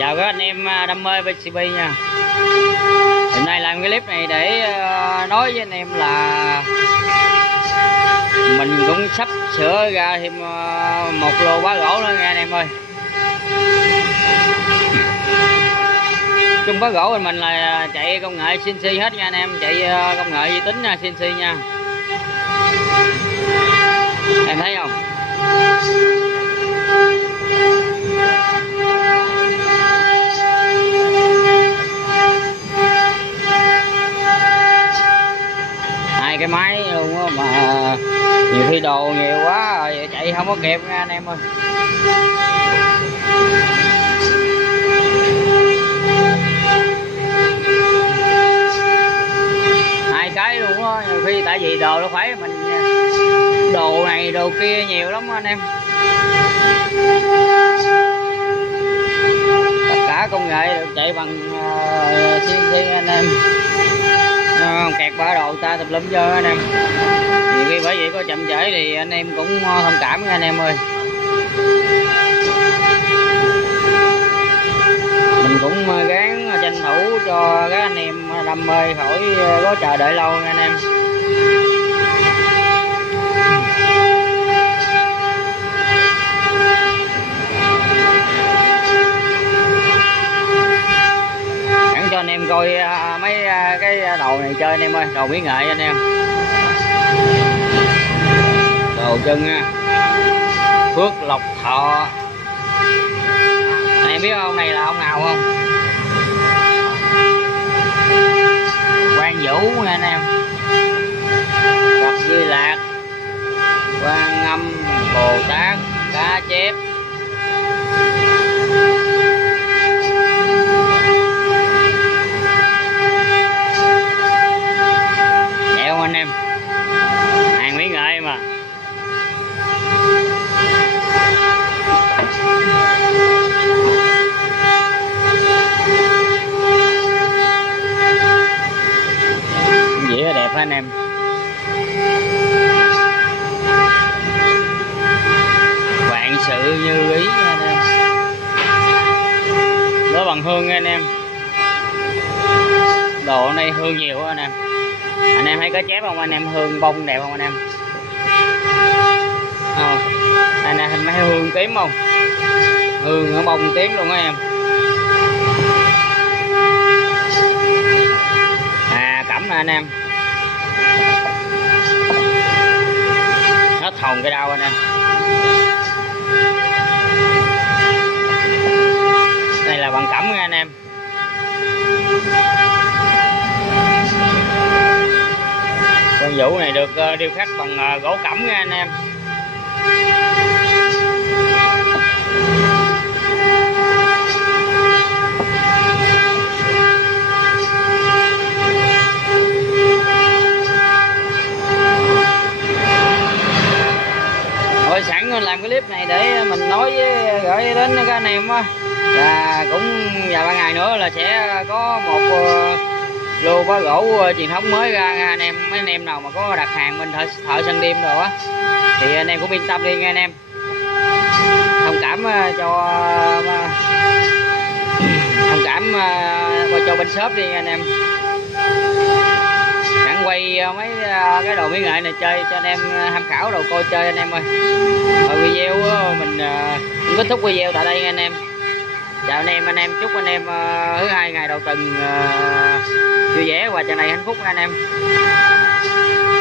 Chào các anh em đam mê BCB nha. Hôm nay làm cái clip này để nói với anh em là mình cũng sắp sửa ra thêm một lô bá gỗ nữa nha anh em ơi. Chung bá gỗ mình là chạy công nghệ CNC hết nha anh em, chạy công nghệ vi tính CNC nha. Em thấy không? Hai cái máy luôn á, mà nhiều khi đồ nhiều quá rồi chạy không có kịp nha anh em ơi. Hai cái luôn á, nhiều khi tại vì đồ nó phải mình đồ này đồ kia nhiều lắm anh em. Tất cả công nghệ được chạy bằng CNC anh em. Kẹt bả đồ ta tùm lum vô anh em. Nhiều khi bởi vậy có chậm trễ thì anh em cũng thông cảm nha anh em ơi. Mình cũng gắng tranh thủ cho các anh em đam mê khỏi có chờ đợi lâu nha anh em. Gắn cho anh em coi mấy cái đồ này chơi anh em ơi, đồ mỹ nghệ anh em. Đồ chân nha, Phước Lộc Thọ. Anh em biết ông này là ông nào không? Quang Vũ nha anh em. Phật Di Lạc, Quan Âm, Bồ Tát, Cá Chép. Vậy không anh em? Hàng mỹ nghệ mà. Dĩa đẹp anh em. Vạn sự như ý anh em. Đó bằng hương nha anh em. Đồ ở đây hương nhiều anh em. Anh em thấy cá chép không anh em, hương bông đẹp không anh em? Anh em thấy hương tím không? Hương ở bông tím luôn á em. Cẩm nè anh em. Hết hồn cái đau anh em. Đây là bằng cẩm nha anh em. Con Vũ này được điêu khắc bằng gỗ cẩm nha anh em. Thôi sẵn mình làm cái clip này để mình nói với gửi đến các anh em á, là cũng vài ba ngày nữa là sẽ có một lô bá gỗ truyền thống mới ra nha anh em. Mấy anh em nào mà có đặt hàng bên thợ săn đêm rồi á thì anh em cũng yên tâm đi nha anh em. Thông cảm cho bên shop đi nha anh em. Sẵn quay mấy cái đồ mỹ nghệ này chơi cho anh em tham khảo đồ coi chơi anh em ơi. Rồi video mình cũng kết thúc video tại đây nha anh em. Chào anh em chúc anh em thứ hai ngày đầu tuần vui vẻ và tràn đầy hạnh phúc nha anh em.